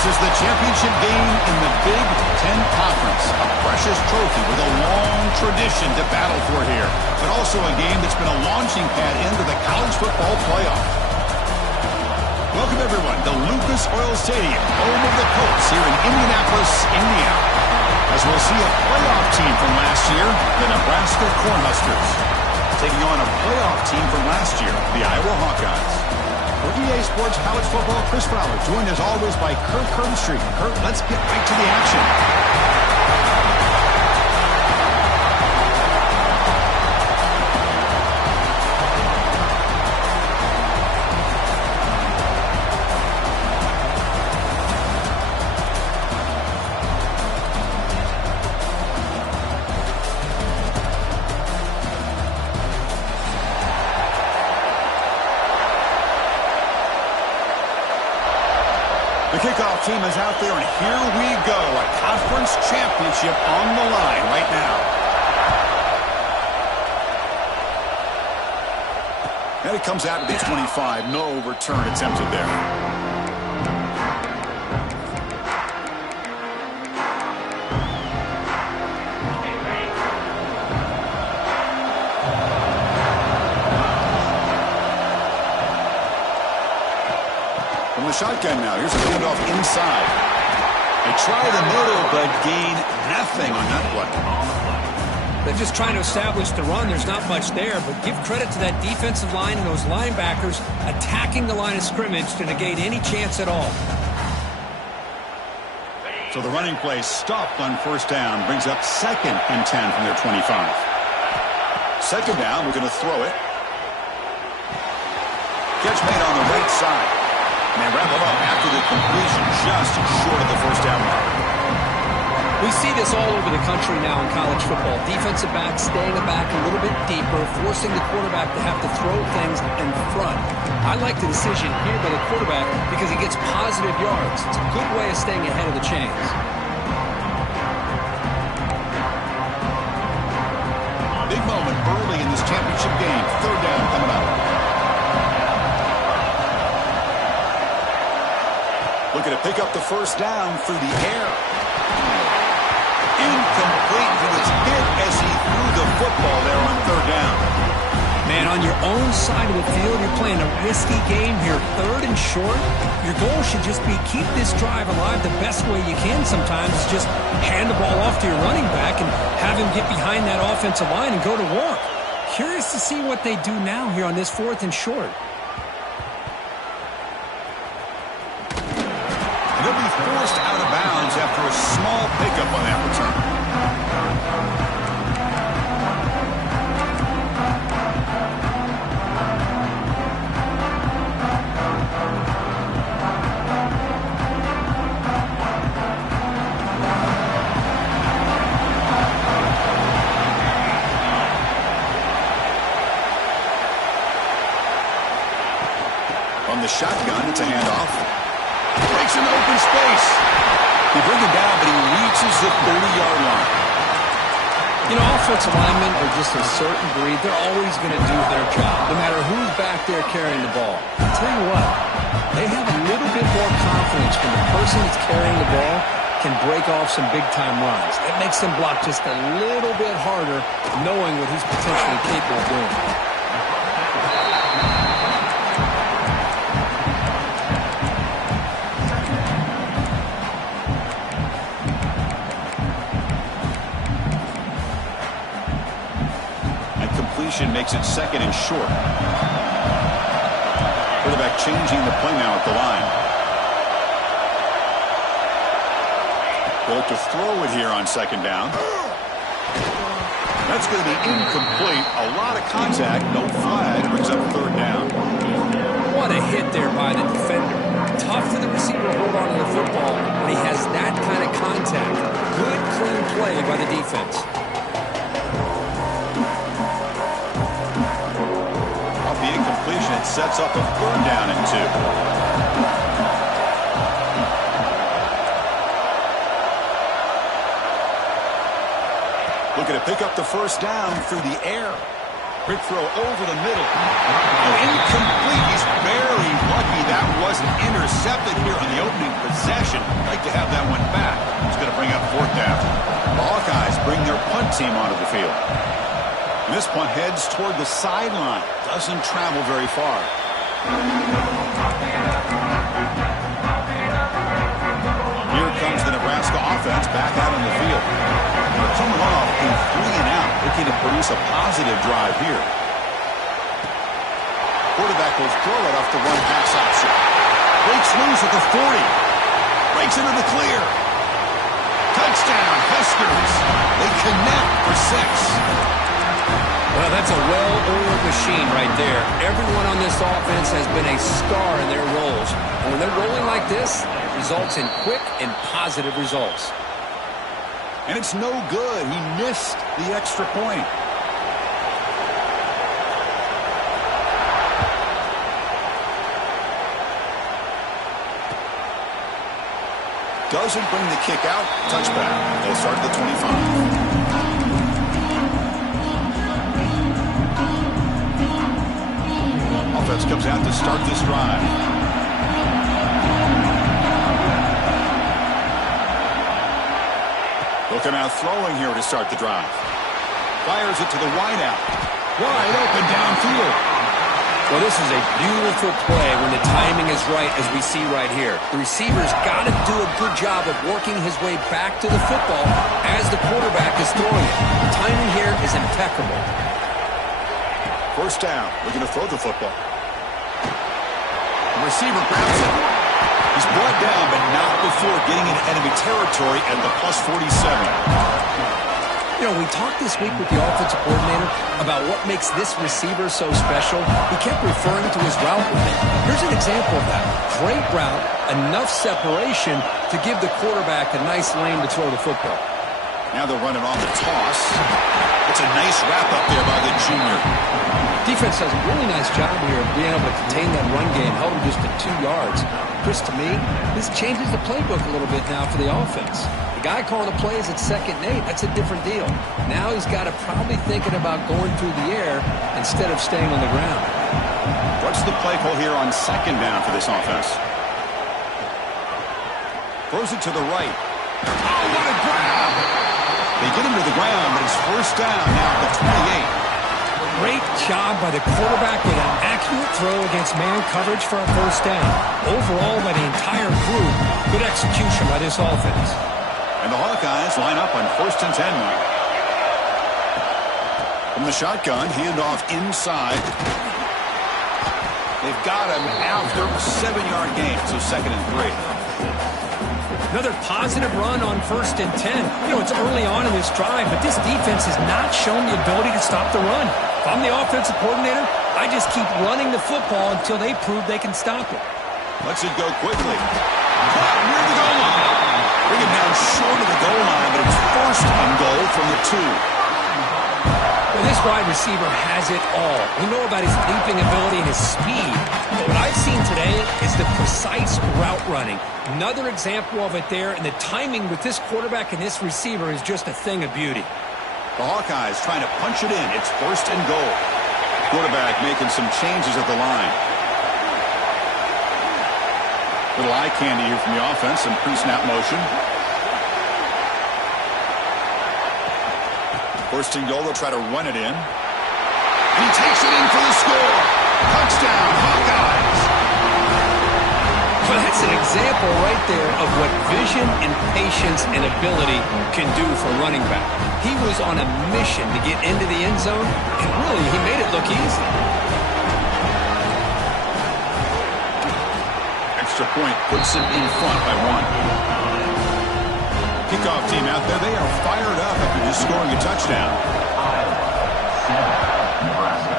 This is the championship game in the Big Ten Conference. A precious trophy with a long tradition to battle for here. But also a game that's been a launching pad into the college football playoff. Welcome, everyone, to Lucas Oil Stadium, home of the Colts here in Indianapolis, Indiana. As we'll see a playoff team from last year, the Nebraska Cornhuskers, taking on a playoff team from last year, the Iowa Hawkeyes. For EA Sports College Football, Chris Fowler, joined as always by Kurt Kernstreet. Kurt, let's get right to the action. The kickoff team is out there, and here we go. A conference championship on the line right now. And it comes out to the 25. No return attempted there. Shotgun now. Here's a handoff inside. They try the middle, but gain nothing on that play. They're just trying to establish the run. There's not much there, but give credit to that defensive line and those linebackers attacking the line of scrimmage to negate any chance at all. So the running play stopped on first down, brings up 2nd and 10 from their 25. Second down, we're going to throw it. Catch made on the right side. And they wrap it up after the completion, just short of the first down mark. We see this all over the country now in college football. Defensive backs staying back a little bit deeper, forcing the quarterback to have to throw things in front. I like the decision here by the quarterback because he gets positive yards. It's a good way of staying ahead of the chains. Big moment early in this championship game. Third down coming up. Looking to pick up the first down through the air. Incomplete. He was hit as he threw the football there on third down. Man, on your own side of the field, you're playing a risky game here. 3rd and short. Your goal should just be keep this drive alive the best way you can sometimes. Just hand the ball off to your running back and have him get behind that offensive line and go to work. Curious to see what they do now here on this 4th and short. He'll be forced out of bounds after a small pickup on that return. From the shotgun, it's a handoff. Breaks in open space. They bring him down, but he reaches the 30-yard line. You know, offensive linemen are just a certain breed. They're always going to do their job, no matter who's back there carrying the ball. I'll tell you what, they have a little bit more confidence when the person that's carrying the ball can break off some big-time runs. It makes them block just a little bit harder, knowing what he's potentially capable of doing. Makes it 2nd and short. Quarterback changing the play now at the line. Well, to throw it here on 2nd down. That's going to be incomplete. A lot of contact, no flag. Brings up 3rd down. What a hit there by the defender. Tough for the receiver to hold on to the football when he has that kind of contact. Good, clean play by the defense. It sets up a 3rd down and 2. Looking to pick up the first down through the air. Quick throw over the middle. Oh, incomplete. He's very lucky that wasn't intercepted here on the opening possession. Like to have that one back. He's going to bring up fourth down. The Hawkeyes bring their punt team onto the field. And this punt heads toward the sideline. Doesn't travel very far. Here comes the Nebraska offense back out on the field. They're coming off a 3-and-out, looking to produce a positive drive here. Quarterback will throw it off the run-pass option. Breaks loose at the 40. Breaks into the clear. Touchdown, Huskers. They connect for 6. Well, that's a well-oiled machine right there. Everyone on this offense has been a star in their roles. And when they're rolling like this, it results in quick and positive results. And it's no good. He missed the extra point. Doesn't bring the kick out. Touchback. They'll start at the 25. Offense comes out to start this drive. Looking out throwing here to start the drive. Fires it to the wideout. Wide open downfield. Well, this is a beautiful play when the timing is right, as we see right here. The receiver's got to do a good job of working his way back to the football as the quarterback is throwing it. The timing here is impeccable. First down. Looking to throw the football. The receiver grabs it. He's brought down, but not before getting into enemy territory at the plus 47. You know, we talked this week with the offensive coordinator about what makes this receiver so special. He kept referring to his route running. Here's an example of that. Great route, enough separation to give the quarterback a nice lane to throw the football. Now they're running on the toss. It's a nice wrap up there by the junior. Defense does a really nice job here of being able to contain that run game, held him just to 2 yards. Chris, to me, this changes the playbook a little bit now for the offense. The guy calling the plays at 2nd and 8, that's a different deal. Now he's got to probably thinking about going through the air instead of staying on the ground. What's the play call here on 2nd down for this offense? Throws it to the right. Oh, what a grab! They get him to the ground, but it's first down now at the 28. Great job by the quarterback with an accurate throw against man coverage for a first down. Overall, by the entire crew, good execution by this offense. And the Hawkeyes line up on 1st and 10 now. From the shotgun, handoff inside. They've got him after a 7-yard gain, so 2nd and 3. Another positive run on 1st and 10. You know, it's early on in this drive, but this defense has not shown the ability to stop the run. If I'm the offensive coordinator, I just keep running the football until they prove they can stop it. Lets it go quickly. Caught near the goal line. Bring him down short of the goal line, but it's 1st and goal from the 2. Well, this wide receiver has it all. We know about his leaping ability and his speed, but what I've seen today is the precise route running. Another example of it there, and the timing with this quarterback and this receiver is just a thing of beauty. The Hawkeyes trying to punch it in. It's 1st and goal. Quarterback making some changes at the line. Little eye candy here from the offense, some pre-snap motion. 1st and goal, they'll try to run it in. And he takes it in for the score. Touchdown, Hawkeyes. Well, that's an example right there of what vision and patience and ability can do for running back. He was on a mission to get into the end zone, and really, he made it look easy. Extra point puts him in front by 1. Kickoff team out there, they are fired up after just scoring a touchdown. Nebraska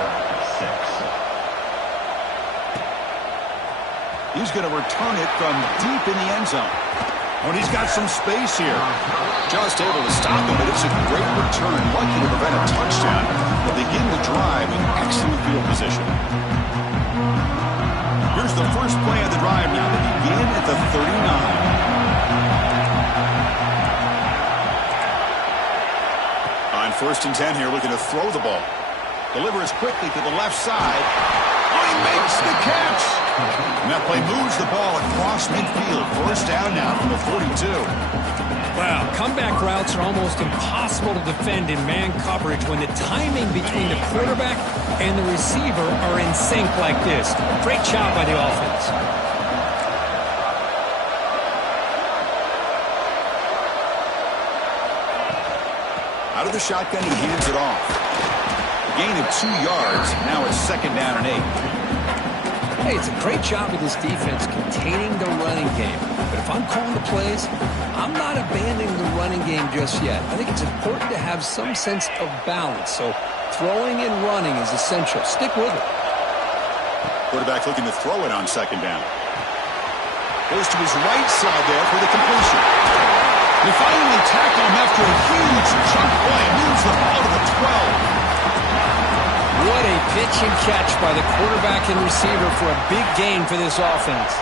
6. He's going to return it from deep in the end zone. Oh, and he's got some space here. Just able to stop him, but it's a great return. Lucky to prevent a touchdown. They'll begin the drive in excellent field position. Here's the first play of the drive now. They begin at the 39. On 1st and 10 here, looking to throw the ball. Delivers quickly to the left side. Oh, he makes the catch. And that play moves the ball across midfield. First down now from the 42. Wow, comeback routes are almost impossible to defend in man coverage when the timing between the quarterback and the receiver are in sync like this. Great job by the offense. Out of the shotgun, he hands it off. Gain of 2 yards. Now it's second down and 8. Hey, it's a great job of this defense containing the running game. But if I'm calling the plays, I'm not abandoning the running game just yet. I think it's important to have some sense of balance. So throwing and running is essential. Stick with it. Quarterback looking to throw it on second down. Goes to his right side there for the completion. They finally tackle him after a huge chunk play. Moves the ball to the 12. What a pitch and catch by the quarterback and receiver for a big gain for this offense.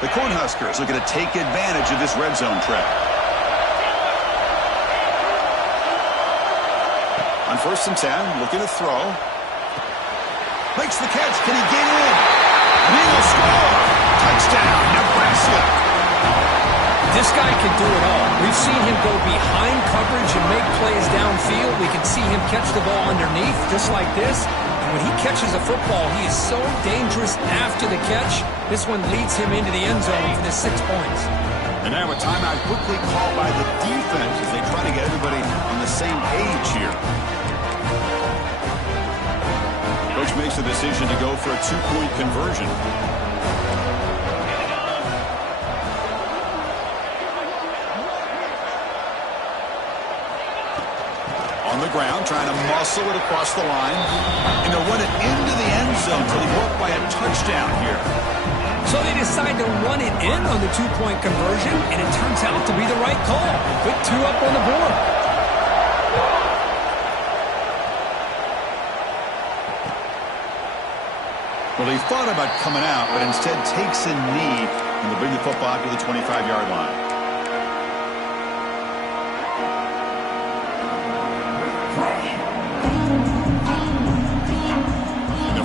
The Cornhuskers looking to take advantage of this red zone trap. On 1st and 10, looking to throw. Makes the catch. Can he get in? And he will score. Touchdown, Nebraska. This guy can do it all. We've seen him go behind coverage and make plays downfield. We can see him catch the ball underneath, just like this. And when he catches a football, he is so dangerous after the catch. This one leads him into the end zone for the 6 points. And now a timeout quickly called by the defense as they try to get everybody on the same page here. Coach makes the decision to go for a 2-point conversion. On the ground, trying to muscle it across the line. And they'll run it into the end zone until he broke by a touchdown here. So they decide to run it in on the 2-point conversion, and it turns out to be the right call. Put 2 up on the board. Well, he thought about coming out, but instead takes a knee, and they'll bring the football to the 25-yard line.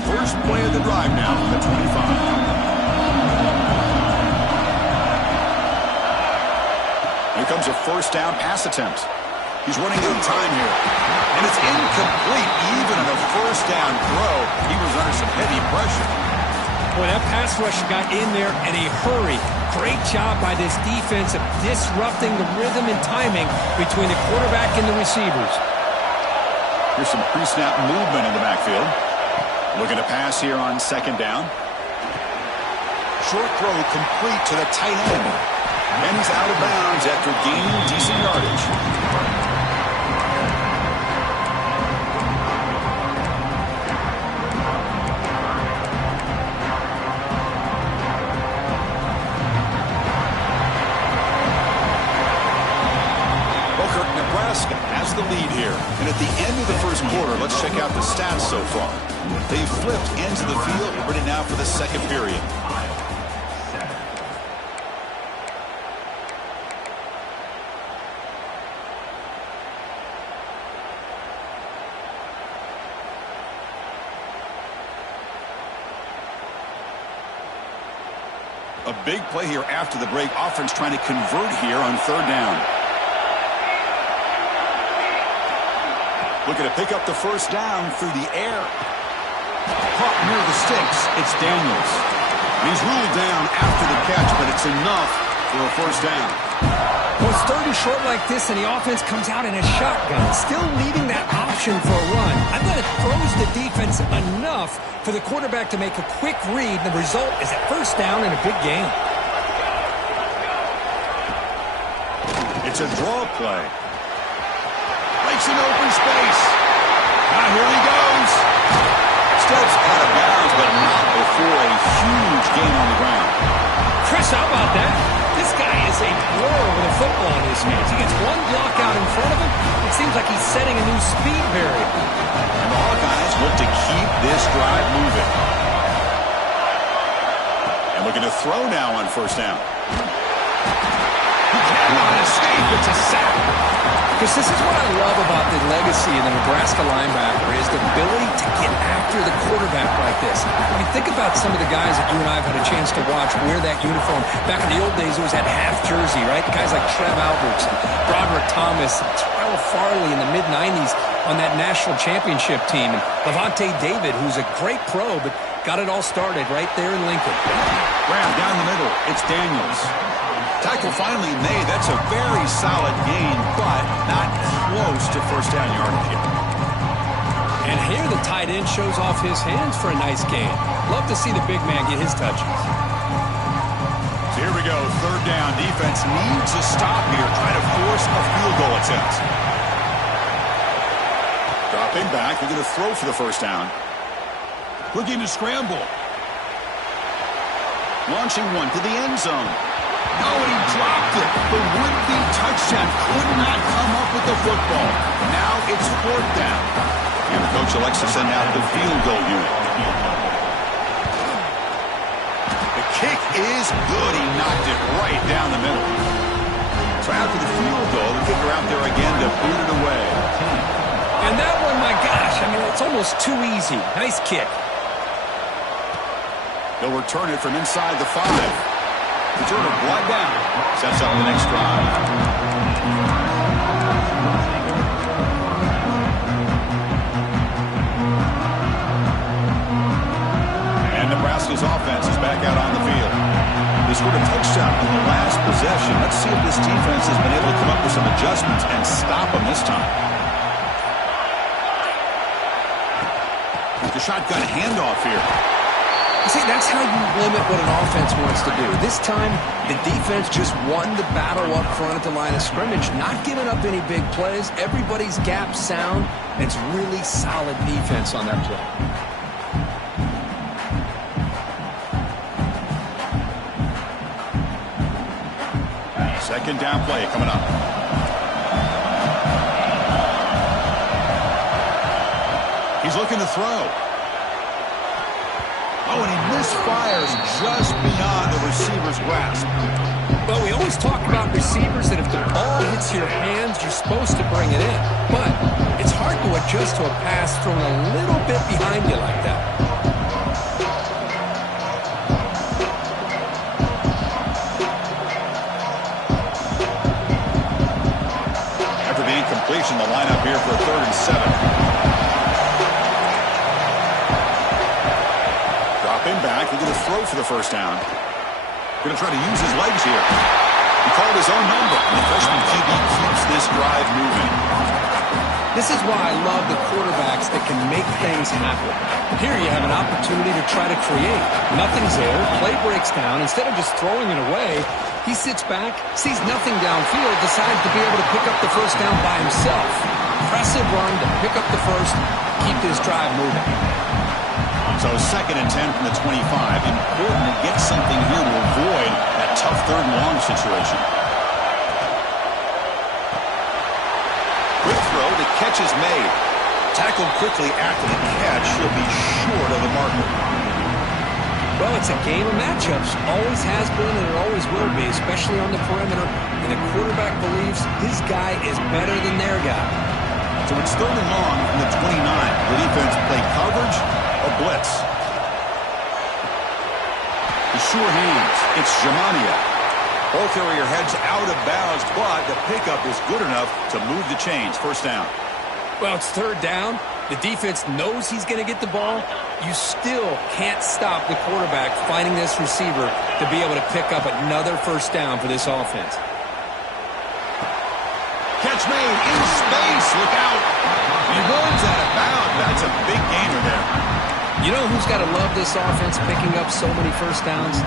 First play of the drive now from the 25. Here comes a first down pass attempt. He's running out of time here. And it's incomplete. Even on a first down throw, he was under some heavy pressure. Boy, that pass rush got in there in a hurry. Great job by this defense of disrupting the rhythm and timing between the quarterback and the receivers. Here's some pre-snap movement in the backfield. Looking to pass here on second down. Short throw complete to the tight end. And he's out of bounds after gaining decent yardage. Nebraska has the lead here. And at the end of the first quarter, let's check out the stats so far. They flipped into the field, ready now for the second period. A big play here after the break. Offense trying to convert here on third down. Looking to pick up the first down through the air. Caught near the sticks. It's Daniels. He's ruled down after the catch, but it's enough for a first down. Well, it's third and short like this, and the offense comes out in a shotgun, still leaving that option for a run. I thought it throws the defense enough for the quarterback to make a quick read. The result is a first down and a big gain. It's a draw play. Makes an open space. Now here he goes. Steps out of bounds, but not before a huge gain on the ground. Chris, how about that? This guy is a blower with a football in his hands. He gets one block out in front of him. It seems like he's setting a new speed barrier. And the Hawkeyes look to keep this drive moving. And looking to throw now on first down. He cannot escape. It's a sack. Because this is what I love about the legacy of the Nebraska linebacker is the ability to get after the quarterback like this. When you think about some of the guys that you and I have had a chance to watch wear that uniform. Back in the old days, it was that half jersey, right? Guys like Trev Alberts, and Broderick Thomas, and Terrell Farley in the mid-90s on that national championship team. And Levante David, who's a great pro, but got it all started right there in Lincoln. Grab down the middle. It's Daniels. Tackle finally made. That's a very solid gain, but not close to first down yardage yet. And here the tight end shows off his hands for a nice gain. Love to see the big man get his touches. So here we go. Third down. Defense needs a stop here. Trying to force a field goal attempt. Dropping back. They're going to throw for the first down. Looking to scramble. Launching one to the end zone. No, and he dropped it. The would-be touchdown could not come up with the football. Now it's fourth down. And the coach elects to send out the field goal unit. The kick is good. He knocked it right down the middle. So after the field goal, the kicker out there again to boot it away. And that one, my gosh, I mean, it's almost too easy. Nice kick. They'll return it from inside the 5. Returner blood down. Sets up the next drive. And Nebraska's offense is back out on the field. They scored a touchdown on the last possession. Let's see if this defense has been able to come up with some adjustments and stop them this time. The shotgun handoff here. See, that's how you limit what an offense wants to do. This time, the defense just won the battle up front at the line of scrimmage, not giving up any big plays. Everybody's gap sound, and it's really solid defense on that play. Second down play coming up. He's looking to throw. Oh, and he misfires just beyond the receiver's grasp. Well, we always talk about receivers that if the ball hits your hands, you're supposed to bring it in. But it's hard to adjust to a pass thrown a little bit behind you like that. After the incompletion, the lineup here for a 3rd and 7. Back, they're going to throw for the first down. Going to try to use his legs here. He called his own number. And the freshman QB keeps this drive moving. This is why I love the quarterbacks that can make things happen. Here you have an opportunity to try to create. Nothing's there. Play breaks down. Instead of just throwing it away, he sits back, sees nothing downfield, decides to be able to pick up the first down by himself. Impressive run to pick up the first, keep this drive moving. So 2nd and 10 from the 25. Important to get something here to avoid that tough 3rd and long situation. Quick throw. The catch is made. Tackled quickly after the catch. He'll be short of the marker. Well, it's a game of matchups. Always has been and it always will be, especially on the perimeter. And the quarterback believes his guy is better than their guy. So it's 3rd and long from the 29. The defense play coverage or blitz. The sure hands. It's Jamania. Ball carrier heads out of bounds, but the pickup is good enough to move the chains. First down. Well, it's 3rd down. The defense knows he's going to get the ball. You still can't stop the quarterback finding this receiver to be able to pick up another first down for this offense. Catch made in space. Look out. He runs out of bounds. That's a big gainer there. You know who's got to love this offense picking up so many first downs?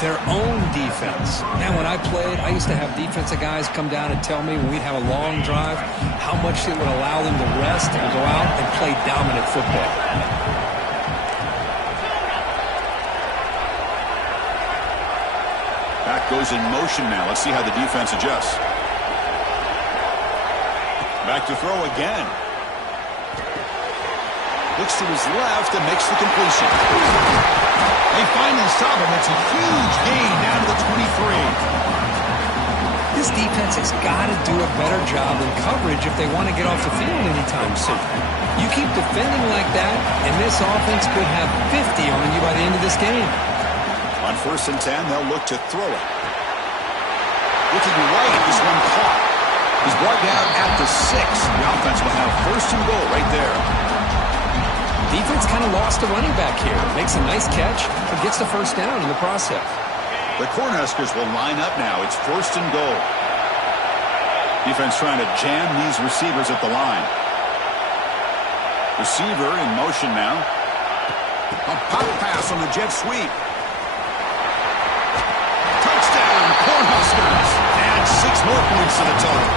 Their own defense. And when I played, I used to have defensive guys come down and tell me when we'd have a long drive how much it would allow them to rest and go out and play dominant football. Back goes in motion now. Let's see how the defense adjusts. Back to throw again. Looks to his left and makes the completion. They finally stop him. It's a huge gain down to the 23. This defense has got to do a better job in coverage if they want to get off the field anytime soon. You keep defending like that, and this offense could have 50 on you by the end of this game. On 1st and 10, they'll look to throw it. Looking right, this one caught. He's brought down at the 6. The offense will have 1st and goal right there. Defense kind of lost a running back here. Makes a nice catch, but gets the 1st down in the process. The Cornhuskers will line up now. It's 1st and goal. Defense trying to jam these receivers at the line. Receiver in motion now. A pop pass on the jet sweep. Touchdown, Cornhuskers. And 6 more points to the total.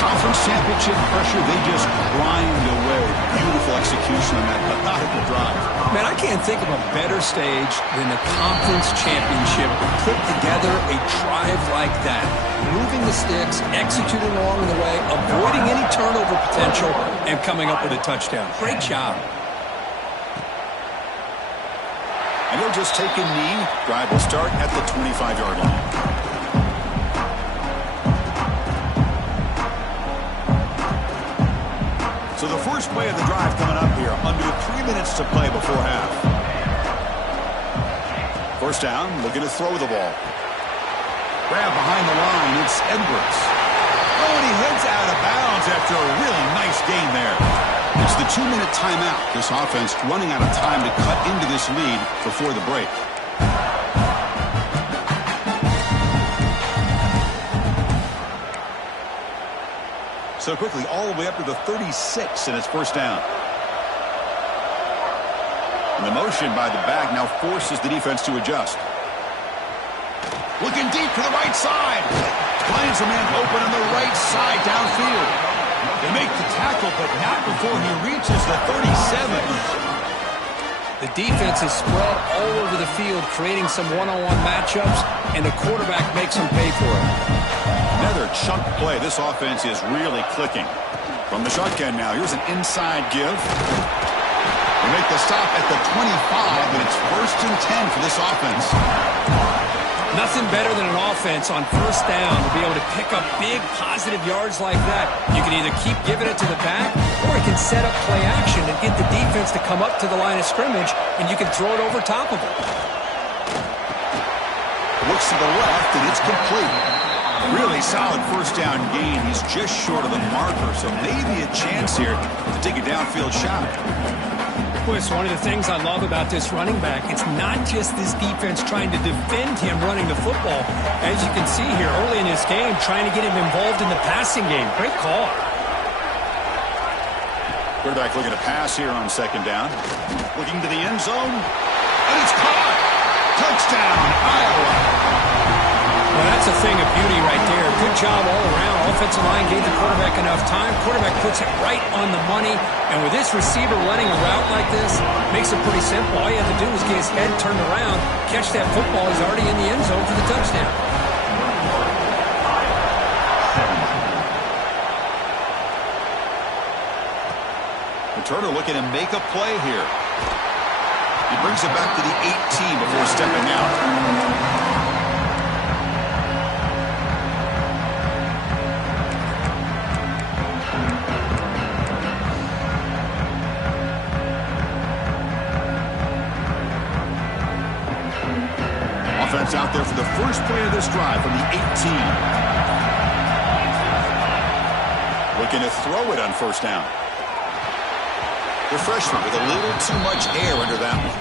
Conference championship pressure, they just grind away. Beautiful execution on that methodical drive. Man, I can't think of a better stage than the conference championship to put together a drive like that. Moving the sticks, executing along the way, avoiding any turnover potential, and coming up with a touchdown. Great job. And he'll just take a knee. Drive will start at the 25-yard line. So the first play of the drive coming up here. Under 3 minutes to play before half. 1st down, looking to throw the ball. Grab behind the line, it's Edwards. Oh, and he heads out of bounds after a really nice gain there. It's the 2-minute timeout. This offense running out of time to cut into this lead before the break. So quickly, all the way up to the 36, and it's 1st down. And the motion by the back now forces the defense to adjust. Looking deep to the right side. Finds a man open on the right side downfield. They make the tackle, but not before he reaches the 37. The defense is spread all over the field, creating some one-on-one matchups, and the quarterback makes them pay for it. Another chunk play. This offense is really clicking. From the shotgun now, here's an inside give. They make the stop at the 25, and it's 1st and 10 for this offense. Nothing better than an offense on 1st down to be able to pick up big positive yards like that. You can either keep giving it to the back, or you can set up play action and get the defense to come up to the line of scrimmage, and you can throw it over top of it. Looks to the left, and it's complete. Really solid 1st down gain. He's just short of the marker, so maybe a chance here to take a downfield shot. Boy, it's one of the things I love about this running back. It's not just this defense trying to defend him running the football. As you can see here early in this game, trying to get him involved in the passing game. Great call. Quarterback looking to pass here on 2nd down. Looking to the end zone, and it's caught. Touchdown, Iowa. Well, that's a thing of beauty right there. Good job all around. Offensive line gave the quarterback enough time. Quarterback puts it right on the money. And with this receiver running a route like this, makes it pretty simple. All you have to do is get his head turned around, catch that football. He's already in the end zone for the touchdown. Turner looking to make a play here. He brings it back to the 18 before stepping out. Offense out there for the first play of this drive from the 18. Looking to throw it on 1st down. The freshman with a little too much air under that one.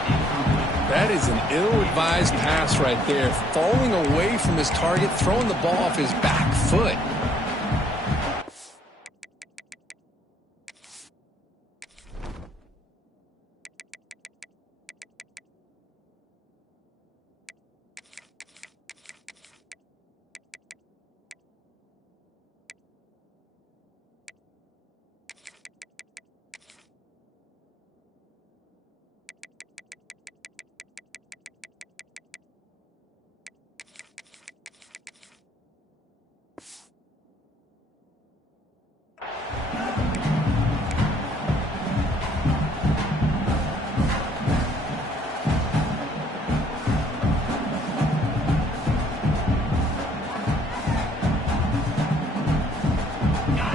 That is an ill-advised pass right there. Falling away from his target, throwing the ball off his back foot.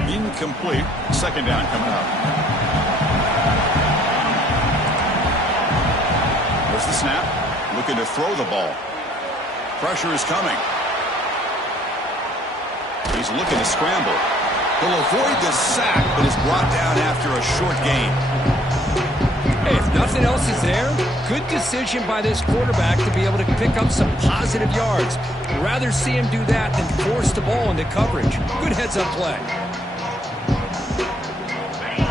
Incomplete. Second down coming up. There's the snap. Looking to throw the ball. Pressure is coming. He's looking to scramble. He'll avoid the sack, but is brought down after a short gain. Hey, if nothing else is there, good decision by this quarterback to be able to pick up some positive yards. Rather see him do that than force the ball into coverage. Good heads-up play.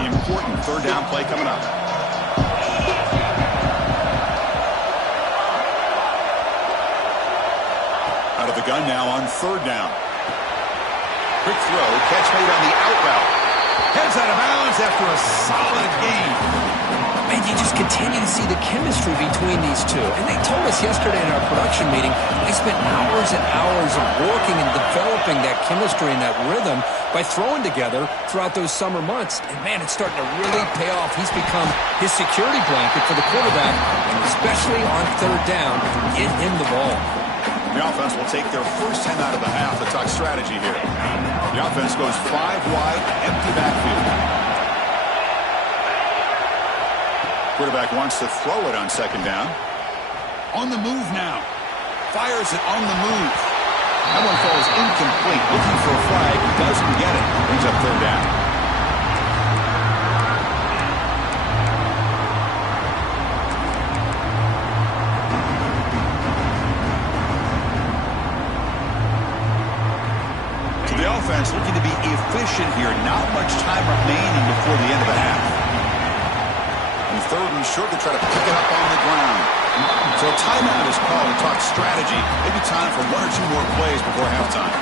Important third down play coming up. Out of the gun now on third down. Quick throw, catch made on the out route. Heads out of bounds after a solid gain. Man, you just continue to see the chemistry between these two. And they told us yesterday in our production meeting, they spent hours and hours of working and developing that chemistry and that rhythm by throwing together throughout those summer months. And, man, it's starting to really pay off. He's become his security blanket for the quarterback, and especially on third down, get him the ball. The offense will take their first 10 out of the half to talk strategy here. The offense goes 5 wide, empty backfield. Quarterback wants to throw it on second down. On the move now. Fires it on the move. That one falls incomplete. Looking for a flag. Doesn't get it. Brings up third down. So the offense looking to be efficient here. Not much time remaining before the end of the half. Third and short to try to pick it up on the ground. So a timeout is called to talk strategy. Maybe time for 1 or 2 more plays before halftime.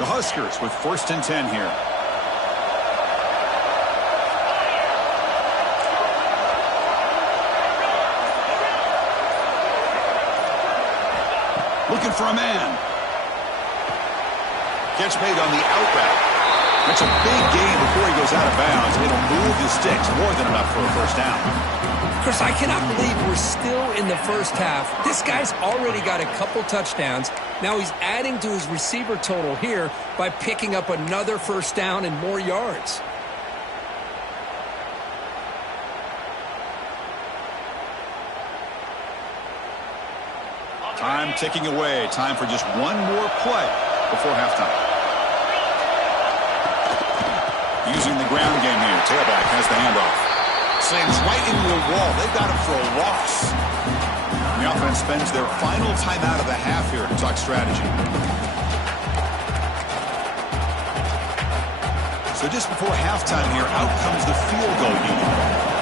The Huskers with first and 10 here. Looking for a man. Catch made on the out route. That's a big gain before he goes out of bounds. It'll move the sticks more than enough for a first down. Chris, I cannot believe we're still in the first half. This guy's already got a couple touchdowns. Now he's adding to his receiver total here by picking up another first down and more yards. Time ticking away. Time for just one more play before halftime. Using the ground game here. Tailback has the handoff. Slams right into the wall. They've got him for a loss. And the offense spends their final timeout of the half here to talk strategy. So just before halftime here, out comes the field goal unit.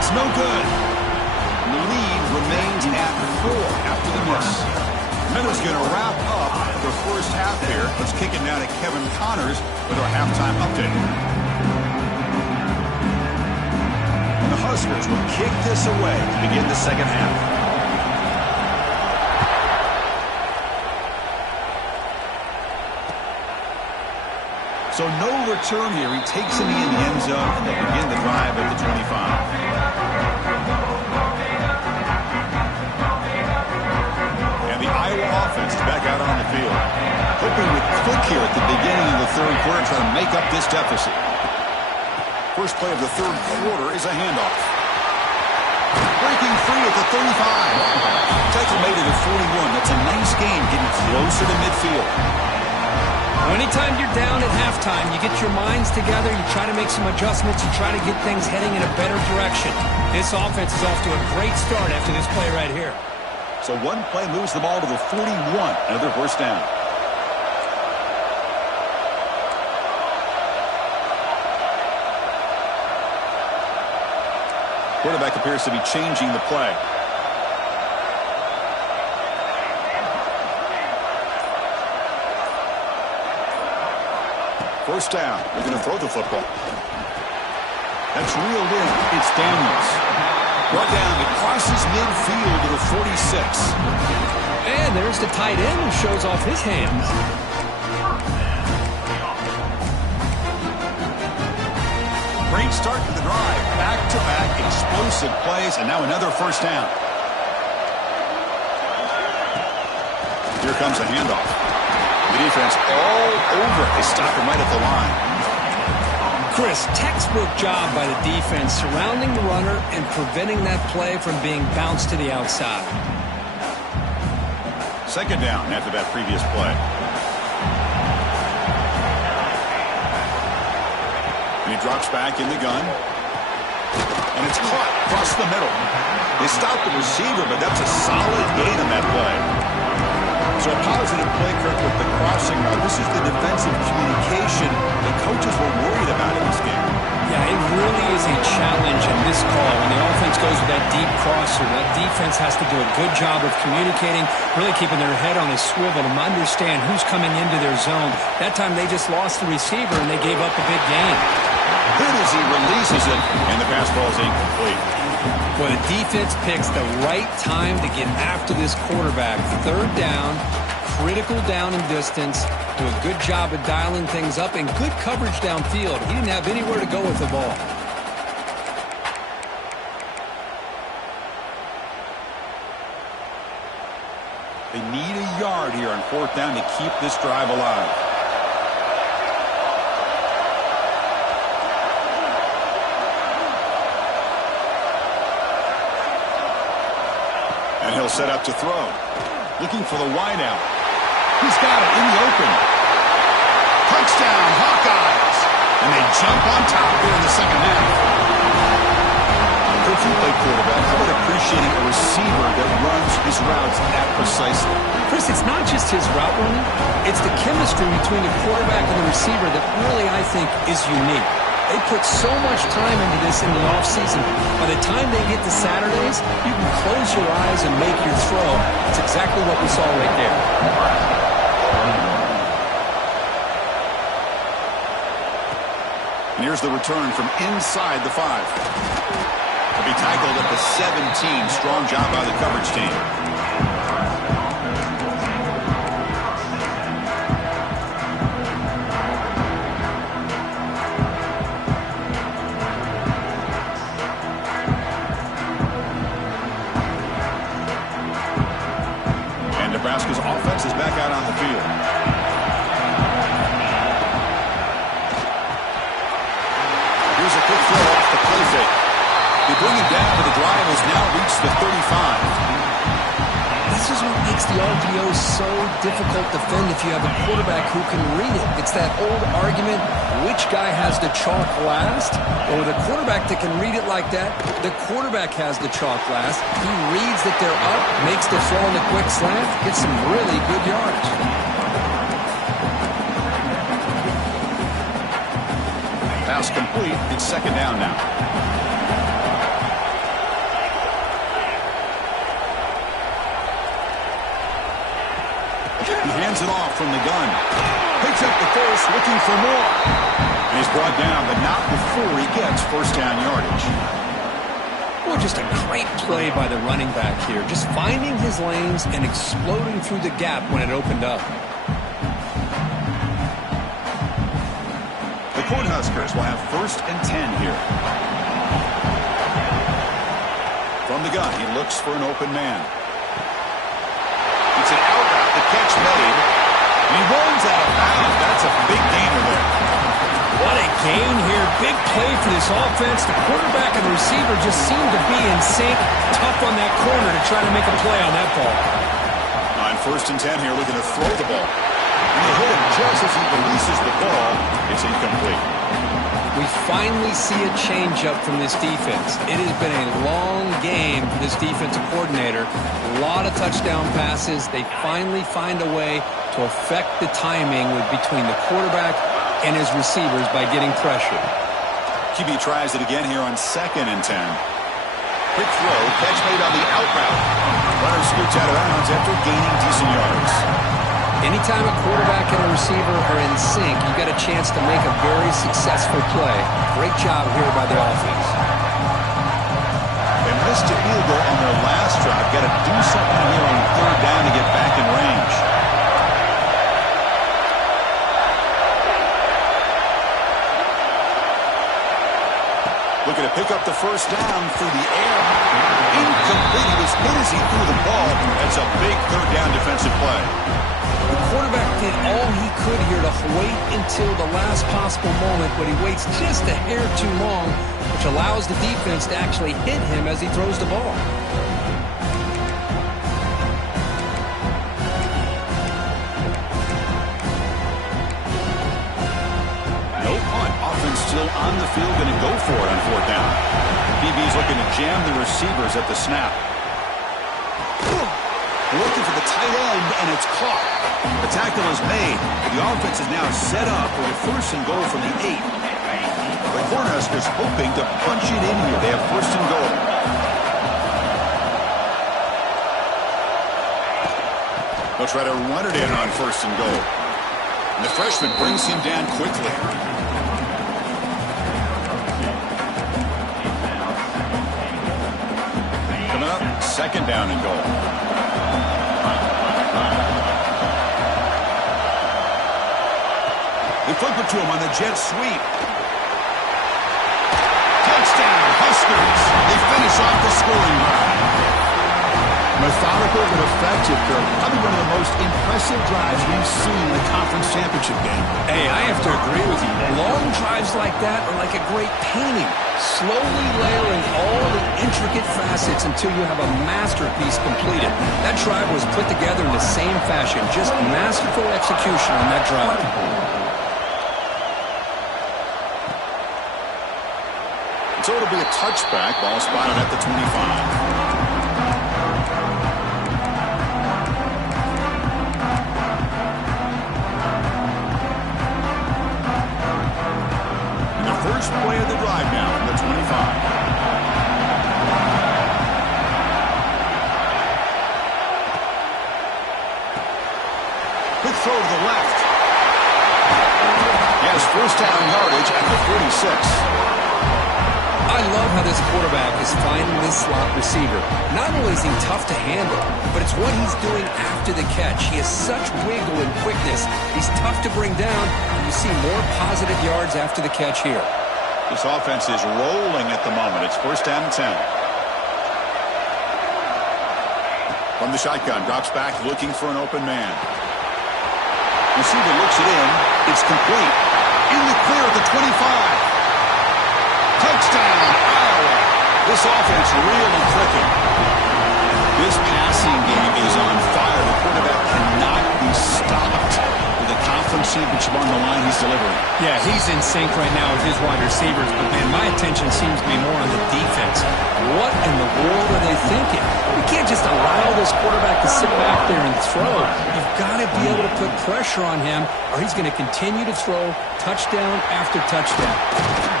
It's no good. And the lead remains at 4 after the miss. Miller's going to wrap up the first half here. Let's kick it now to Kevin Connors with our halftime update. And the Huskers will kick this away to begin the second half. So no return here. He takes it in the end zone, and they'll begin the drive at the 25. And the Iowa offense is back out on the field. Hoping to click here at the beginning of the third quarter, trying to make up this deficit. First play of the third quarter is a handoff. Breaking free at the 35. Tackle made it at 41. That's a nice gain, getting closer to midfield. Anytime you're down at halftime, you get your minds together, you try to make some adjustments, you try to get things heading in a better direction. This offense is off to a great start after this play right here. So one play moves the ball to the 41. Another first down. Quarterback appears to be changing the play. First down. They're going to throw the football. That's reeled in. It's Daniels. Brought down. It crosses midfield to the 46. And there's the tight end who shows off his hands. Great start to the drive. Back-to-back explosive plays, and now another first down. Here comes a handoff. The defense all over it. They stop him right at the line. Chris, textbook job by the defense surrounding the runner and preventing that play from being bounced to the outside. Second down after that previous play. And he drops back in the gun. And it's caught across the middle. They stopped the receiver, but that's a solid gain on that play. So a positive play, Kirk, with the crossing route. This is the defensive communication the coaches were worried about in this game. Yeah, it really is a challenge in this call. When the offense goes with that deep crosser, that defense has to do a good job of communicating, really keeping their head on a swivel to understand who's coming into their zone. That time they just lost the receiver and they gave up a big gain. Then as he releases it, and the pass ball is incomplete. Well, the defense picks the right time to get after this quarterback. Third down, critical down and distance. Do a good job of dialing things up and good coverage downfield. He didn't have anywhere to go with the ball. They need a yard here on fourth down to keep this drive alive. And he'll set up to throw. Looking for the wideout. He's got it in the open. Touchdown, Hawkeyes. And they jump on top here in the second half. If you play quarterback, how about appreciating a receiver that runs his routes that precisely? Chris, it's not just his route running. It's the chemistry between the quarterback and the receiver that really, I think, is unique. They put so much time into this in the offseason. By the time they get to Saturdays, you can close your eyes and make your throw. It's exactly what we saw right there. And here's the return from inside the 5. To be tackled at the 17. Strong job by the coverage team. Nebraska's offense is back out on the field. Here's a quick throw off the play fake. They bring it down, but the drive has now reached the 35. This is what makes the RPO so difficult to defend if you have a quarterback who can read it. It's that old argument, which guy has the chalk last? Or the quarterback that can read it like that, the quarterback has the chalk last. He reads that they're up, makes the throw on the quick slant, gets some really good yards. Pass complete. It's second down now. He hands it off from the gun. Picks up the first, looking for more. And he's brought down, but not before he gets first down yardage. Well, just a great play by the running back here. Just finding his lanes and exploding through the gap when it opened up. The Cornhuskers will have first and 10 here. From the gun, he looks for an open man. It's an out route. The catch made. And he runs out of bounds. That's a big gainer there. What a gain here. Big play for this offense. The quarterback and the receiver just seem to be in sync. Tough on that corner to try to make a play on that ball. On first and 10 here, looking to throw the ball. And they hit him just as he releases the ball. It's incomplete. We finally see a change-up from this defense. It has been a long game for this defensive coordinator. A lot of touchdown passes. They finally find a way to affect the timing between the quarterback and his receivers by getting pressure. QB tries it again here on second and 10. Quick throw, catch made on the out route. Runner scoots out of bounds after gaining decent yards. Anytime a quarterback and a receiver are in sync, you've got a chance to make a very successful play. Great job here by the offense. And missed a field goal on their last drive. Got to do something here on third down to get back in range. Looking to pick up the first down through the air. Incomplete. He was hit as he threw the ball. That's a big third down defensive play. The quarterback did all he could here to wait until the last possible moment, but he waits just a hair too long, which allows the defense to actually hit him as he throws the ball. No punt. Offense still on the field, going to go for it on fourth down. BB's looking to jam the receivers at the snap. Looking for the tight end, and it's caught. The tackle is made. The offense is now set up for a first and goal from the 8. The Cornhuskers hoping to punch it in here. They have first and goal. They'll try to run it in on first and goal. And the freshman brings him down quickly. Coming up, second down and goal. They flip it to him on the jet sweep. Touchdown, Huskers. They finish off the scoring drive. Methodical but effective, Kirk. Probably one of the most impressive drives we've seen in the conference championship game. Hey, I have to agree with you. Long drives like that are like a great painting. Slowly layering all the intricate facets until you have a masterpiece completed. That drive was put together in the same fashion. Just masterful execution on that drive. So it'll be a touchback. Ball spotted at the 25. First play of the drive now from the 25. Quick throw to the left. He has first down yardage at the 46. I love how this quarterback is finding this slot receiver. Not only is he tough to handle, but it's what he's doing after the catch. He has such wiggle and quickness. He's tough to bring down, and you see more positive yards after the catch here. This offense is rolling at the moment. It's first down and 10. From the shotgun, drops back, looking for an open man. Receiver looks it in. It's complete. In the clear at the 25. Touchdown, Iowa. This offense really clicking. This passing game is on fire. The quarterback cannot be stopped. With a conference championship on the line, he's delivering. Yeah, he's in sync right now with his wide receivers, but man, my attention seems to be more on the defense. What in the world are they thinking? You can't just allow this quarterback to sit back there and throw. You've got to be able to put pressure on him, or he's going to continue to throw touchdown after touchdown.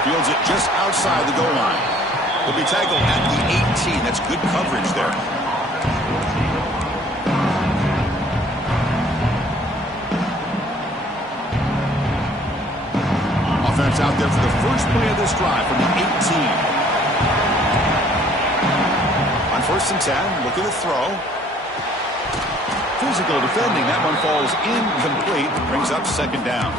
Fields it just outside the goal line. He'll be tackled at the 18. That's good coverage there. Offense out there for the first play of this drive from the 18. On first and 10, looking to throw. Physical defending. That one falls incomplete. Brings up second down.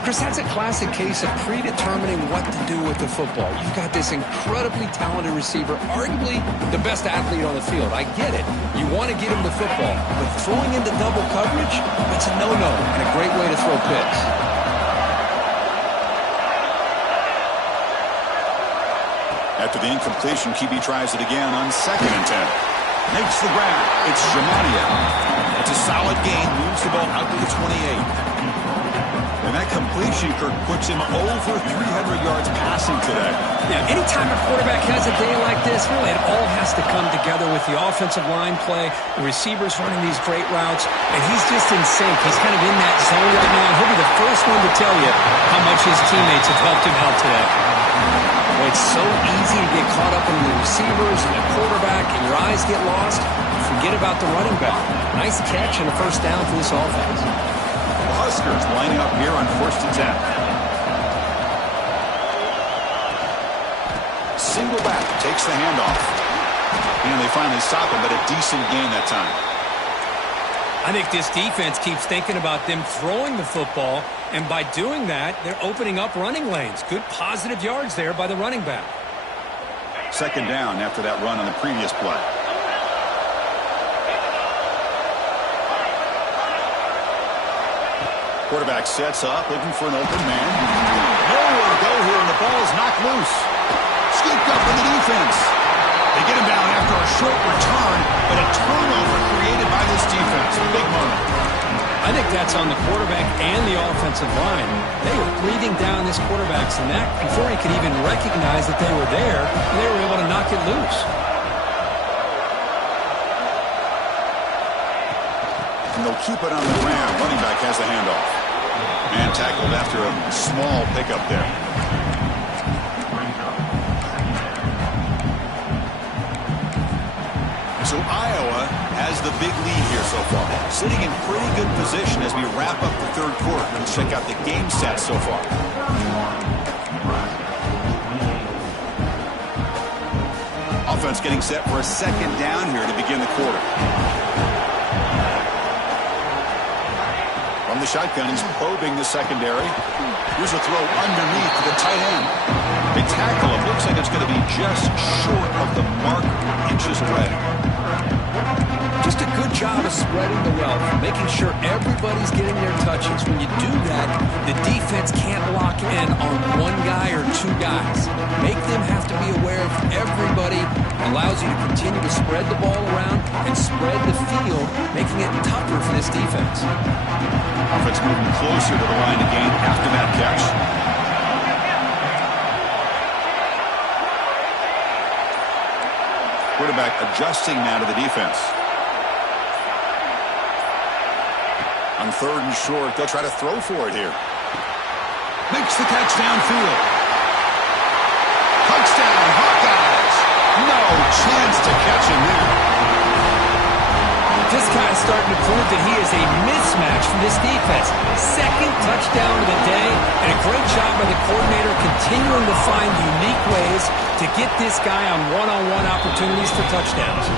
Chris, that's a classic case of predetermining what to do with the football. You've got this incredibly talented receiver, arguably the best athlete on the field. I get it. You want to get him the football, but throwing into double coverage, that's a no-no and a great way to throw picks. After the incompletion, QB tries it again on second and 10. Makes the grab. It's Jamania. It's a solid gain. Moves the ball out to the 28. And that completion, Kirk, puts him over 300 yards passing today. Yeah, anytime a quarterback has a day like this, really it all has to come together with the offensive line play, the receivers running these great routes, and he's just in sync. He's kind of in that zone right now. He'll be the first one to tell you how much his teammates have helped him out today. Well, it's so easy to get caught up in the receivers and the quarterback, and your eyes get lost. Forget about the running back. Nice catch and a first down for this offense. Huskers lining up here on first and 10. Single back takes the handoff. And they finally stop him, but a decent gain that time. I think this defense keeps thinking about them throwing the football, and by doing that, they're opening up running lanes. Good positive yards there by the running back. Second down after that run on the previous play. Quarterback sets up, looking for an open man. Nowhere to go here, and the ball is knocked loose. Scooped up in the defense. They get him down after a short return, but a turnover created by this defense. Big moment. I think that's on the quarterback and the offensive line. They were breathing down this quarterback's neck before he could even recognize that they were there, and they were able to knock it loose. And they'll keep it on the ground. Running back has the handoff. And tackled after a small pickup there. So Iowa has the big lead here so far. Sitting in pretty good position as we wrap up the third quarter. Let's check out the game stats so far. Offense getting set for a second down here to begin the quarter. From the shotgun, he's probing the secondary. Here's a throw underneath to the tight end. They tackle him. Looks like it's going to be just short of the marker. Inches spread. Just a good job of spreading the wealth, making sure everybody's getting their touches. When you do that, the defense can't lock in on one guy or two guys. Make them have to be aware of everybody. Allows you to continue to spread the ball around and spread the field, making it tougher for this defense. Offense moving closer to the line of game after that catch. Quarterback adjusting now to the defense. On third and short, they'll try to throw for it here. Makes the catch downfield. Touchdown, Hawkeyes. No chance to catch him there. This guy is starting to prove that he is a mismatch for this defense. Second touchdown of the day, and a great job by the coordinator continuing to find unique ways to get this guy on one-on-one opportunities for touchdowns.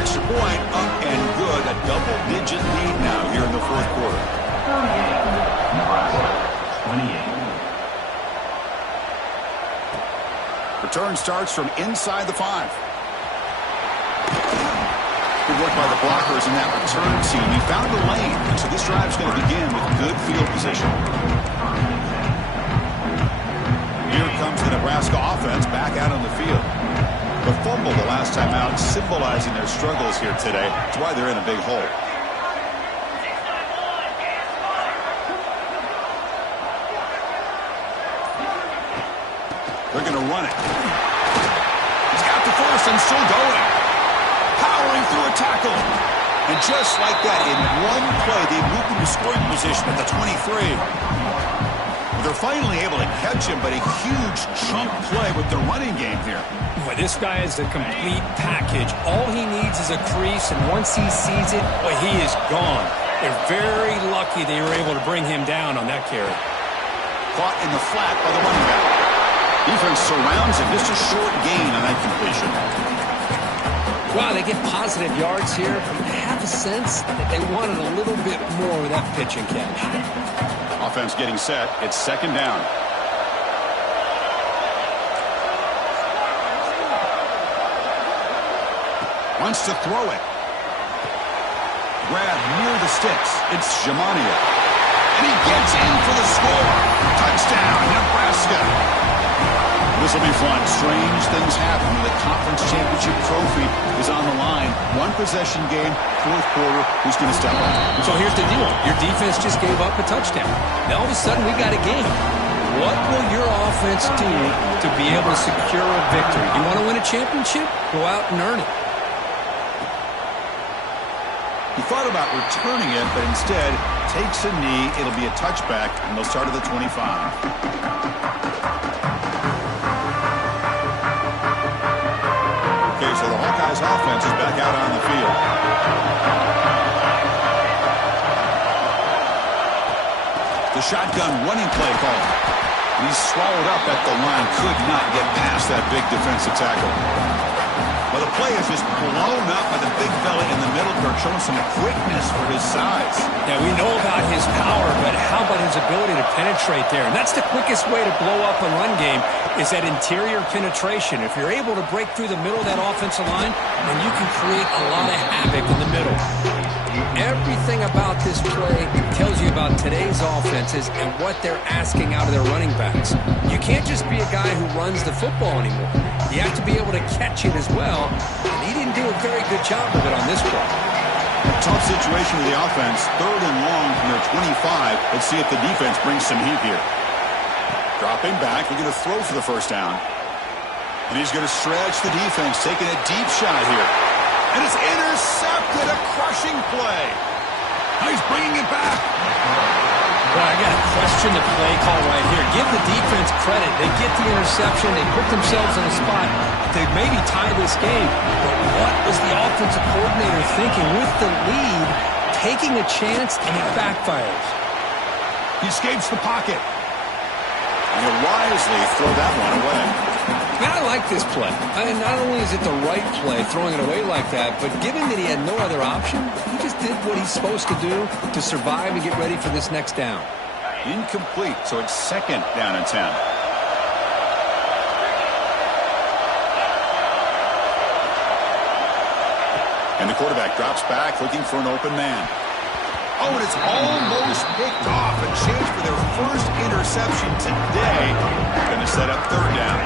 Extra point up and good. A double-digit lead now here in the fourth quarter. 38, Nebraska, 28. Return starts from inside the 5. Good work by the blockers in that return team. He found the lane, and so this drive is going to begin with good field position. Here comes the Nebraska offense back out on the field. The fumble the last time out, symbolizing their struggles here today. That's why they're in a big hole. They're going to run it. He's got the first and still going. Powering through a tackle. And just like that, in one play, they moved into scoring position at the 23. They're finally able to catch him, but a huge chunk play with the running game here. Boy, this guy is a complete package. All he needs is a crease, and once he sees it, boy, he is gone. They're very lucky they were able to bring him down on that carry. Caught in the flat by the running back. Defense surrounds him. Just a short gain on that completion. Wow, they get positive yards here. I have a sense that they wanted a little bit more with that pitch and catch. Offense getting set. It's second down. Wants to throw it. Grab near the sticks. It's Jamania. And he gets in for the score. Touchdown, Nebraska. This will be fun. Strange things happen when the conference championship trophy is on the line. One possession game, fourth quarter. Who's going to step up? So here's the deal. Your defense just gave up a touchdown. Now all of a sudden we got a game. What will your offense do to be able to secure a victory? You want to win a championship? Go out and earn it. He thought about returning it, but instead takes a knee. It'll be a touchback, and they'll start at the 25. So the Hawkeyes offense is back out on the field. The shotgun running play call. He's swallowed up at the line. Could not get past that big defensive tackle. Well, the play is just blown up by the big fella in the middle, Kirk, showing some quickness for his size. Yeah, we know about his power, but how about his ability to penetrate there? And that's the quickest way to blow up a run game is that interior penetration. If you're able to break through the middle of that offensive line, then you can create a lot of havoc in the middle. Everything about this play tells you about today's offenses and what they're asking out of their running backs. You can't just be a guy who runs the football anymore. You have to be able to catch it as well, and he didn't do a very good job of it on this play. Tough situation with the offense. 3rd and long from their 25. Let's see if the defense brings some heat here. Dropping back, we're going to throw for the first down. And he's going to stretch the defense, taking a deep shot here. And it's intercepted, a crushing play. Now he's bringing it back. Well, I got to question the play call right here. Give the defense credit. They get the interception. They put themselves in a spot to maybe tie this game. But what was the offensive coordinator thinking with the lead, taking a chance, and it backfires? He escapes the pocket. And he'll wisely throw that one away. Man, I like this play. Not only is it the right play, throwing it away like that, but given that he had no other option, he just did what he's supposed to do to survive and get ready for this next down. Incomplete, so it's 2nd down and 10. And the quarterback drops back, looking for an open man. Oh, and it's almost picked off. A chance for their first interception today. Going to set up 3rd down.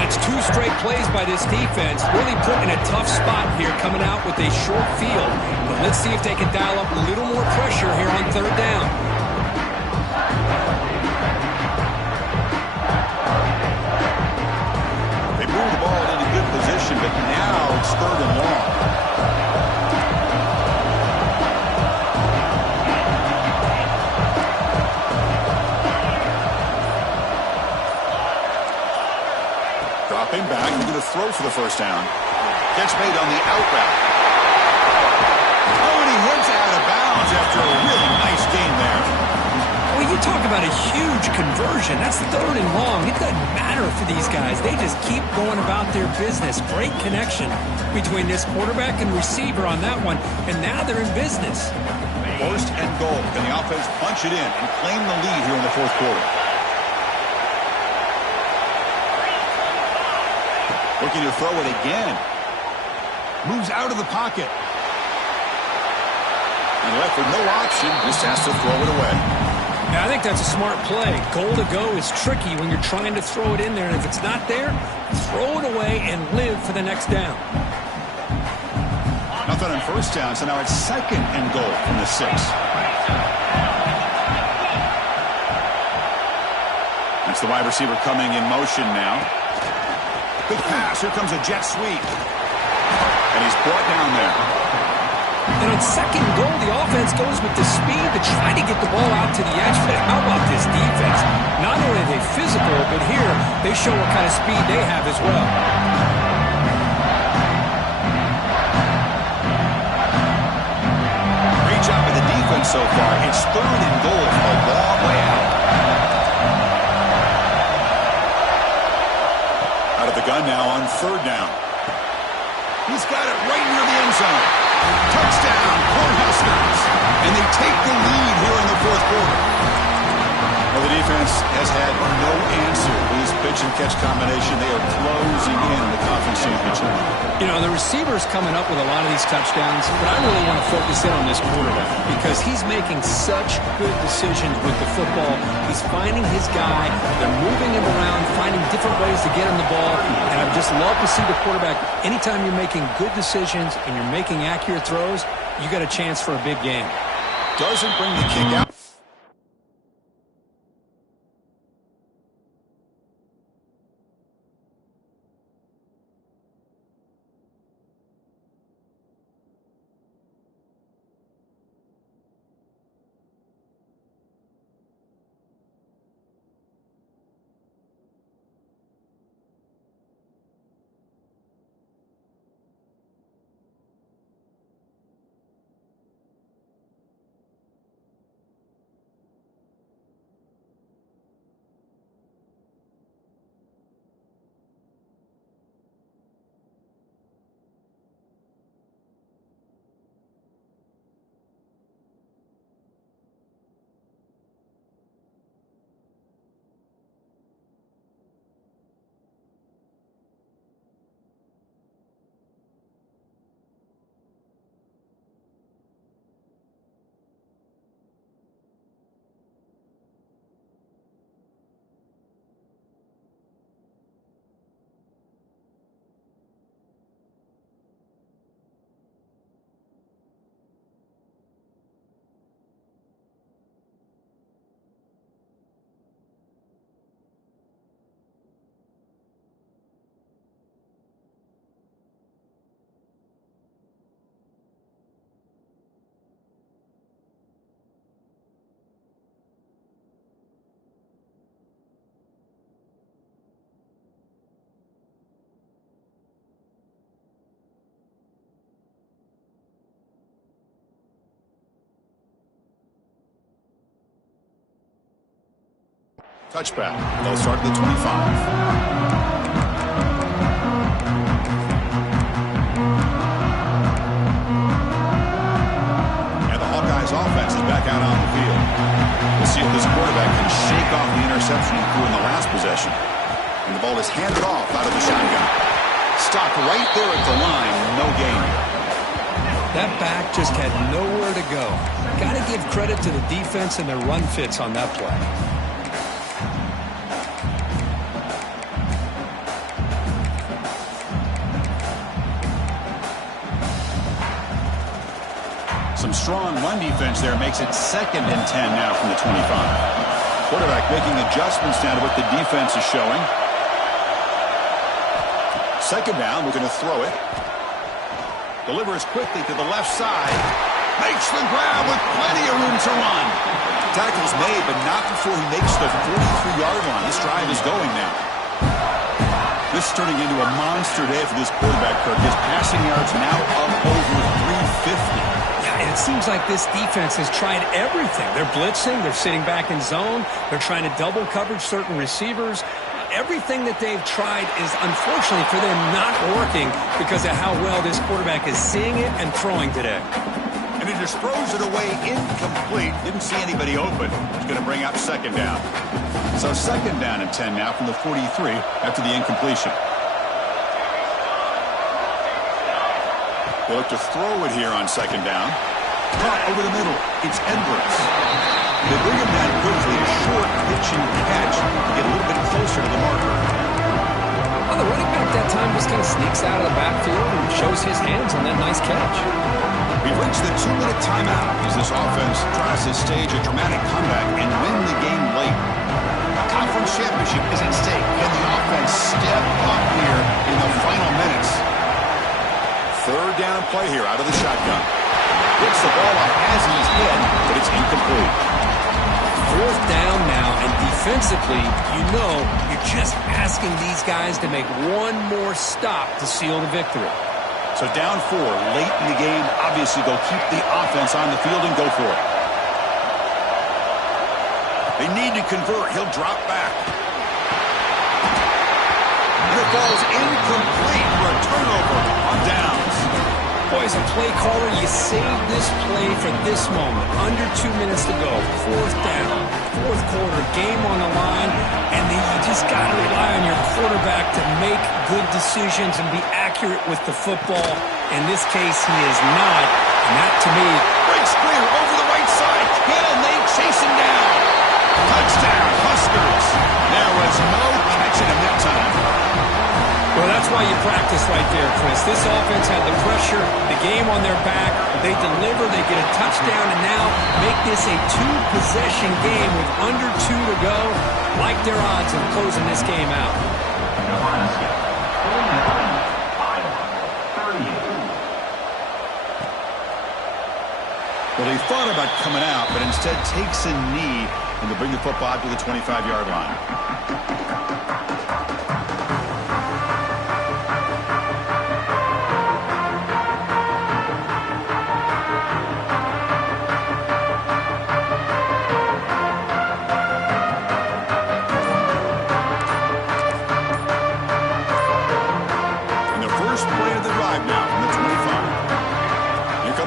That's 2 straight plays by this defense. Really put in a tough spot here, coming out with a short field. But let's see if they can dial up a little more pressure here on 3rd down. They move the ball into good position, but now it's 3rd and long. Dropping back, he's going to throw for the first down. Catch made on the out route. Oh, and he heads out of bounds after a really nice game there. Well, you talk about a huge conversion. That's 3rd and long. It doesn't matter for these guys. They just keep going about their business. Great connection between this quarterback and receiver on that one, and now they're in business. 1st and goal. Can the offense punch it in and claim the lead here in the 4th quarter? Looking to throw it again. Moves out of the pocket. And left with no option, just has to throw it away. Yeah, I think that's a smart play. Goal to go is tricky when you're trying to throw it in there, and if it's not there, throw it away and live for the next down. Nothing on 1st down, so now it's 2nd and goal from the 6. That's the wide receiver coming in motion now. Big pass. Here comes a jet sweep. And he's brought down there. And on 2nd goal, the offense goes with the speed to try to get the ball out to the edge. But how about this defense? Not only are they physical, but here they show what kind of speed they have as well. Great job by the defense so far. It's 3rd and goal from a long way out. Out of the gun now on 3rd down. He's got it right near the end zone. Touchdown, Cornhuskers. And they take the lead here in the 4th quarter. Well, the defense has had no answer for this pitch-and-catch combination. They are closing in the conference championship. You know, the receiver's coming up with a lot of these touchdowns, but I really want to focus in on this quarterback because he's making such good decisions with the football. He's finding his guy. They're moving him around, finding different ways to get him the ball, and I just love to see the quarterback. Anytime you're making good decisions and you're making accurate throws, you got a chance for a big game. Doesn't bring the kick out. Touchback. They'll start at the 25. Offense is back out on the field. We'll see if this quarterback can shake off the interception he threw in the last possession. And the ball is handed off out of the shotgun. Stopped right there at the line. No gain. That back just had nowhere to go. Got to give credit to the defense and their run fits on that play. Some strong run defense there makes it 2nd and 10 now from the 25. Quarterback making adjustments now to what the defense is showing. 2nd down, we're going to throw it. Delivers quickly to the left side. Makes the grab with plenty of room to run. Tackle's made, but not before he makes the 43-yard line. This drive is going now. This is turning into a monster day for this quarterback, Kirk. His passing yards now up over 350. And it seems like this defense has tried everything. They're blitzing. They're sitting back in zone. They're trying to double coverage certain receivers. Everything that they've tried is, unfortunately for them, not working because of how well this quarterback is seeing it and throwing today. And he just throws it away incomplete. Didn't see anybody open. It's going to bring up 2nd down. So 2nd down and 10 now from the 43 after the incompletion. They look to throw it here on 2nd down. Caught over the middle. It's Edwards. They bring him down quickly. A short pitch and catch to get a little bit closer to the marker. Well, the running back that time just kind of sneaks out of the backfield and shows his hands on that nice catch. We've reached the 2-minute timeout as this offense tries to stage a dramatic comeback and win the game late. A conference championship is at stake. Can the offense step up here in the final minutes? 3rd down play here out of the shotgun. Gets the ball off Hazy's head, but it's incomplete. 4th down now, and defensively, you're just asking these guys to make one more stop to seal the victory. So down 4, late in the game. Obviously, they'll keep the offense on the field and go for it. They need to convert. He'll drop back. And the ball's incomplete for a turnover on downs. Boy, as a play caller, you saved this play for this moment. Under 2 minutes to go. 4th down. 4th quarter. Game on the line. And then you just got to rely on your quarterback to make good decisions and be accurate with the football. In this case, he is not. And that, to me, breaks clear over the right side. Can they chase him down? Touchdown, Huskers. There was no catching him that time. Well, that's why you practice right there, Chris. This offense had the pressure, the game on their back. They deliver, they get a touchdown, and now make this a 2-possession game with under 2 to go. Like their odds of closing this game out. Nebraska, 38. Well, he thought about coming out, but instead takes a knee and to bring the football to the 25-yard line.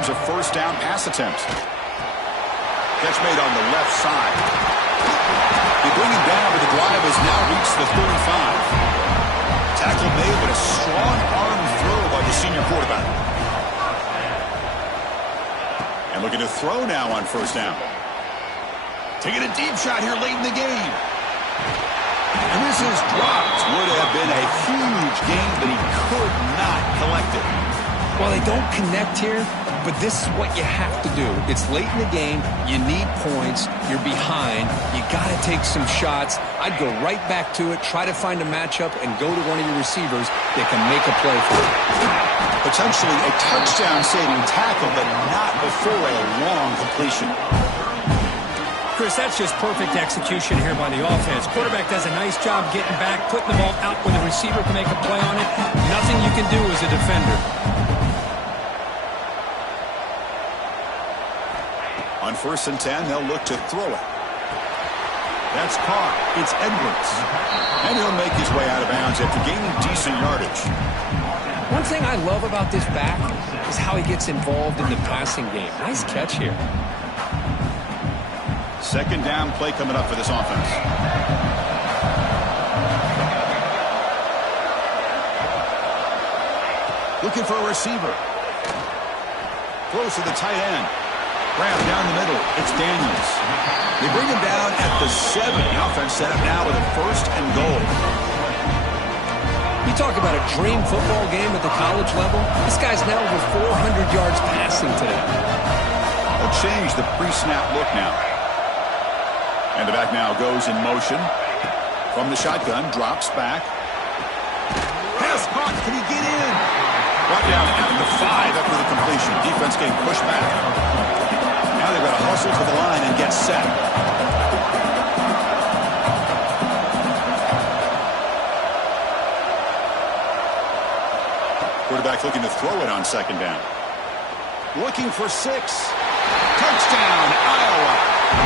A 1st down pass attempt. Catch made on the left side. They bring him down, but the drive has now reached the 35. Tackle made, but a strong arm throw by the senior quarterback. And looking to throw now on 1st down. Taking a deep shot here late in the game. And this is dropped. Would have been a huge gain, but he could not collect it. Well, they don't connect here, but this is what you have to do. It's late in the game. You need points. You're behind. You got to take some shots. I'd go right back to it, try to find a matchup, and go to one of your receivers that can make a play for you. Potentially a touchdown-saving tackle, but not before a long completion. Chris, that's just perfect execution here by the offense. Quarterback does a nice job getting back, putting the ball out where the receiver can make a play on it. Nothing you can do as a defender. On 1st and 10, they'll look to throw it. That's caught. It's Edwards. And he'll make his way out of bounds after gaining decent yardage. One thing I love about this back is how he gets involved in the passing game. Nice catch here. Second down play coming up for this offense. Looking for a receiver. Throws to the tight end. Grab down the middle. It's Daniels. They bring him down at the 7. The offense set up now with a 1st and goal. You talk about a dream football game at the college level. This guy's now over 400 yards passing today. They'll change the pre-snap look now. And the back now goes in motion. From the shotgun, drops back. Pass caught. Can he get in? Brought down at the 5 after the completion. Defense getting pushed back. Now they've got to hustle to the line and get set. Quarterback looking to throw it on second down. Looking for 6. Touchdown, Iowa.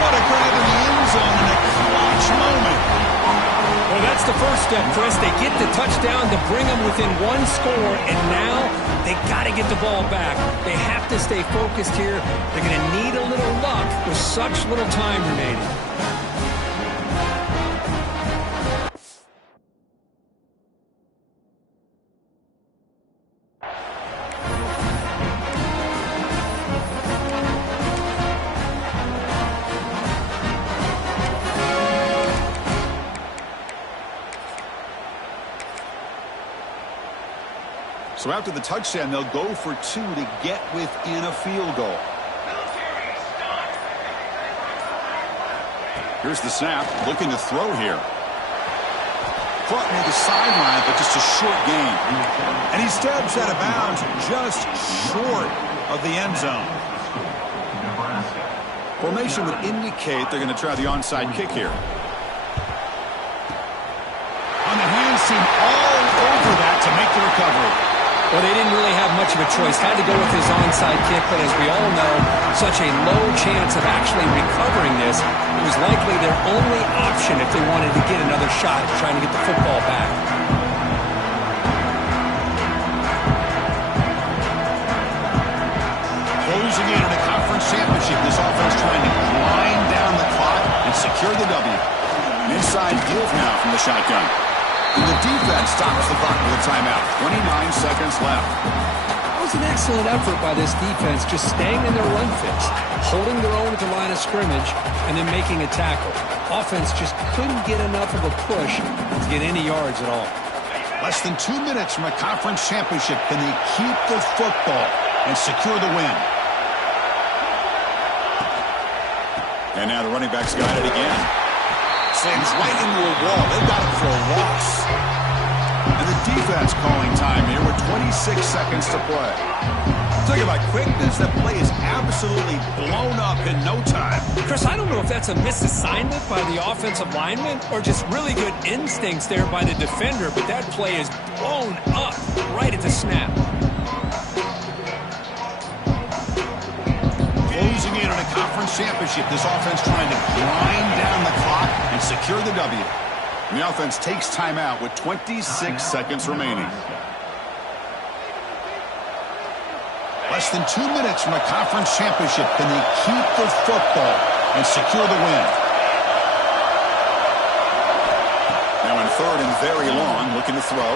What a grab in the end zone in a clutch moment. Well, that's the first step, Chris. They get the touchdown to bring them within 1 score, and now they got to get the ball back. They have to stay focused here. They're going to need a little luck with such little time remaining. So after the touchdown, they'll go for 2 to get within a field goal. Here's the snap, looking to throw here. Caught near the sideline, but just a short gain. And he steps out of bounds just short of the end zone. Nebraska. Formation would indicate they're going to try the onside kick here. On the hands team all over that to make the recovery. Well, they didn't really have much of a choice. Had to go with his onside kick, but as we all know, such a low chance of actually recovering this. It was likely their only option if they wanted to get another shot at trying to get the football back. Closing in on the conference championship, this offense trying to grind down the clock and secure the W. An inside give now from the shotgun. And the defense stops the clock with a timeout. 29 seconds left. That was an excellent effort by this defense, just staying in their run fix, holding their own at the line of scrimmage, and then making a tackle. Offense just couldn't get enough of a push to get any yards at all. Less than 2 minutes from a conference championship. Can they keep the football and secure the win? And now the running back's got it again. Slams right into a wall. They've got him for a loss. And the defense calling time here with 26 seconds to play. Talking about quickness, that play is absolutely blown up in no time. Chris, I don't know if that's a misassignment by the offensive lineman or just really good instincts there by the defender, but that play is blown up right at the snap. Closing in on a conference championship, this offense trying to grind down the clock and secure the W. And the offense takes timeout with 26 seconds remaining. Less than 2 minutes from a conference championship. Can they keep the football and secure the win? Now in 3rd and very long, looking to throw.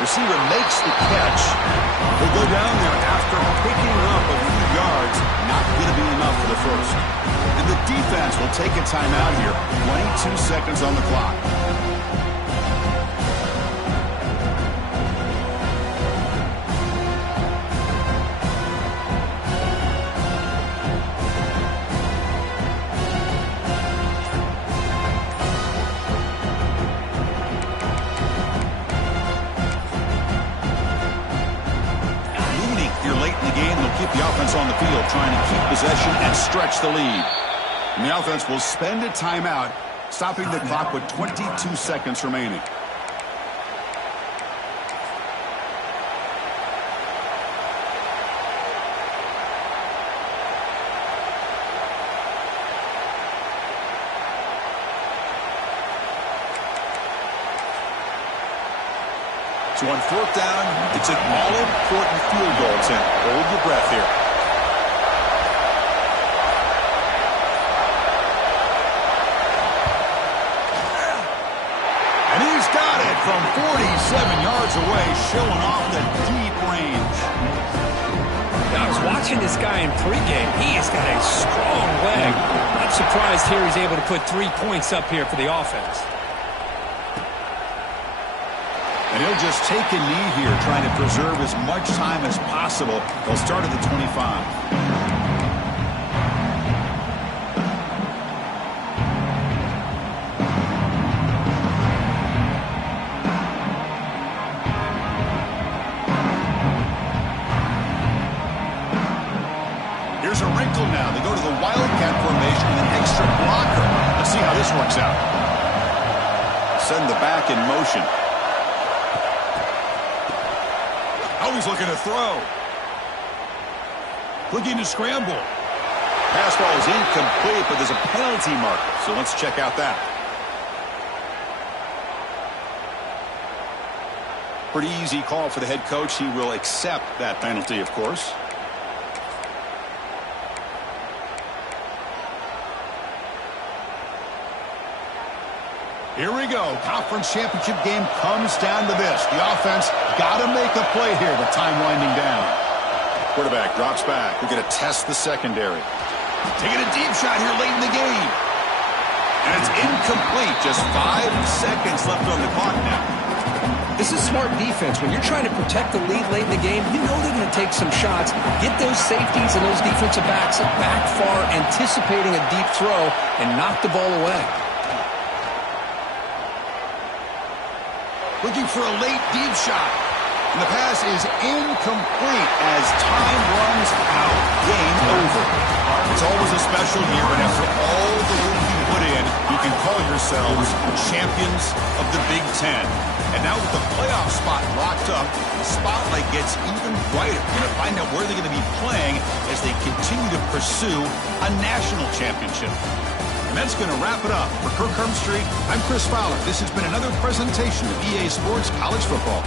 Receiver makes the catch. He'll go down there after picking up a few yards. Not going to be enough for the first. And the defense will take a timeout here. 22 seconds on the clock. Keep the offense on the field, trying to keep possession and stretch the lead. And the offense will spend a timeout, stopping the clock with 22 seconds remaining. So on fourth down, it's an all-important field goal attempt. Hold your breath here. And he's got it from 47 yards away, showing off the deep range. I was watching this guy in pregame. He has got a strong leg. I'm surprised here he's able to put 3 points up here for the offense. And he'll just take a knee here, trying to preserve as much time as possible. They'll start at the 25. Here's a wrinkle now. They go to the wildcat formation with an extra blocker. Let's see how this works out. Send the back in motion. Oh, he's looking to throw. Looking to scramble. Pass ball is incomplete, but there's a penalty marker. So let's check out that. Pretty easy call for the head coach. He will accept that penalty, of course. Here we go. Conference championship game comes down to this. The offense got to make a play here with time winding down. Quarterback drops back. We're going to test the secondary. Taking a deep shot here late in the game. And it's incomplete. Just 5 seconds left on the clock now. This is smart defense. When you're trying to protect the lead late in the game, you know they're going to take some shots, get those safeties and those defensive backs back far, anticipating a deep throw, and knock the ball away. Looking for a late deep shot. And the pass is incomplete as time runs out. Game over. It's always a special year, and after all the work you put in, you can call yourselves champions of the Big Ten. And now with the playoff spot locked up, the spotlight gets even brighter. We're going to find out where they're going to be playing as they continue to pursue a national championship. And that's going to wrap it up. For Kirk Hermstreet, I'm Chris Fowler. This has been another presentation of EA Sports College Football.